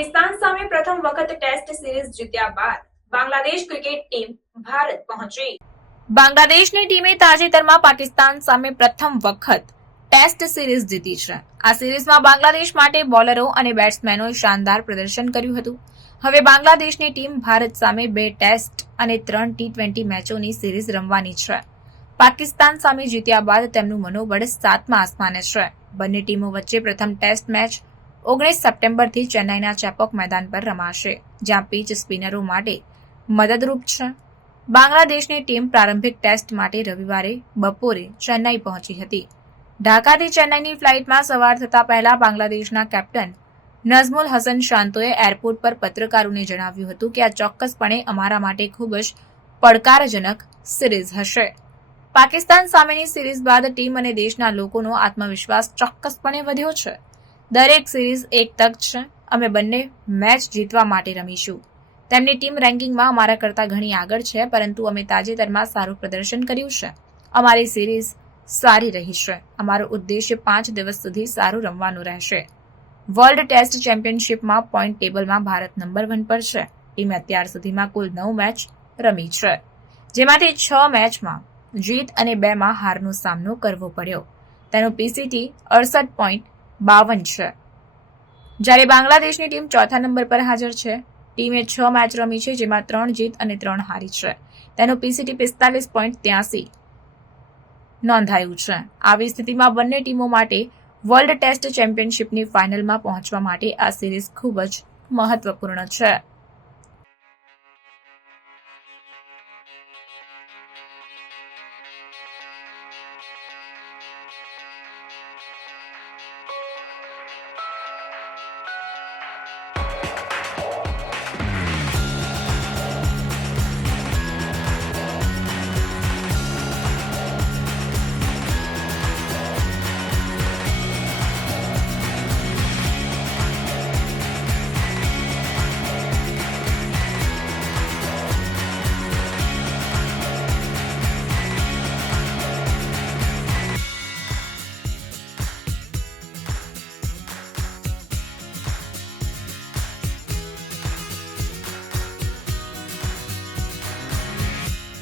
પાકિસ્તાન સામે પ્રથમ વખત ટેસ્ટ સિરીઝ જીત્યા બાદ બાંગ્લાદેશ ક્રિકેટ ટીમ ભારત પહોંચી. બાંગ્લાદેશની ટીમે તાજેતરમાં પાકિસ્તાન સામે પ્રથમ વખત ટેસ્ટ સિરીઝ જીતી છે. આ સિરીઝમાં બાંગ્લાદેશ માટે બોલરો અને બેટ્સમેનોએ શાનદાર પ્રદર્શન કર્યું હતું. હવે બાંગ્લાદેશની ટીમ ભારત સામે બે ટેસ્ટ અને ત્રણ ટી ટ્વેન્ટી મેચોની સિરીઝ રમવાની છે. પાકિસ્તાન સામે જીત્યા બાદ તેમનું મનોબળ સાતમા આસમાને છે. બંને ટીમો વચ્ચે પ્રથમ ટેસ્ટ મેચ ઓગણીસ સપ્ટેમ્બરથી ચેન્નાઈના ચેપોક મેદાન પર રમાશે, જ્યાં પીચ સ્પિનરો માટે મદદરૂપ છે. બાંગ્લાદેશની ટીમ પ્રારંભિક ટેસ્ટ માટે રવિવારે બપોરે ચેન્નાઈ પહોંચી હતી. ઢાકાથી ચેન્નાઈની ફ્લાઇટમાં સવાર થતા પહેલા બાંગ્લાદેશના કેપ્ટન નઝમુલ હસન શાંતોએ એરપોર્ટ પર પત્રકારોને જણાવ્યું હતું કે આ ચોક્કસપણે અમારા માટે ખૂબ જ પડકારજનક સિરીઝ હશે. પાકિસ્તાન સામેની સિરીઝ બાદ ટીમ અને દેશના લોકોનો આત્મવિશ્વાસ ચોક્કસપણે વધ્યો છે. દરેક સિરીઝ એક તક છે. અમે બંને મેચ જીતવા માટે રમીશું. તેમની ટીમ રેન્કિંગમાં અમારા કરતાં ઘણી આગળ છે, પરંતુ અમે તાજેતરમાં સારું પ્રદર્શન કર્યું છે. અમારી સિરીઝ સારી રહી છે. અમારો ઉદ્દેશ્ય પાંચ દિવસ સુધી સારું રમવાનું રહેશે. વર્લ્ડ ટેસ્ટ ચેમ્પિયનશિપમાં પોઈન્ટ ટેબલમાં ભારત નંબર વન પર છે. ટીમે અત્યાર સુધીમાં કુલ નવ મેચ રમી છે. જેમાંથી છ મેચમાં જીત અને બેમાં હારનો સામનો કરવો પડ્યો. તેનો પીસીટી અડસઠ પોઈન્ટ બાવન છે. જ્યારે બાંગ્લાદેશની ટીમ ચોથા નંબર પર હાજર છે, ટીમે છ મેચ રમી છે, જેમાં ત્રણ જીત અને ત્રણ હારી છે. તેનું પીસીટી પિસ્તાલીસ પોઈન્ટ ત્યાસી નોંધાયું છે. આવી સ્થિતિમાં બંને ટીમો માટે વર્લ્ડ ટેસ્ટ ચેમ્પિયનશિપની ફાઇનલમાં પહોંચવા માટે આ સિરીઝ ખૂબ જ મહત્વપૂર્ણ છે.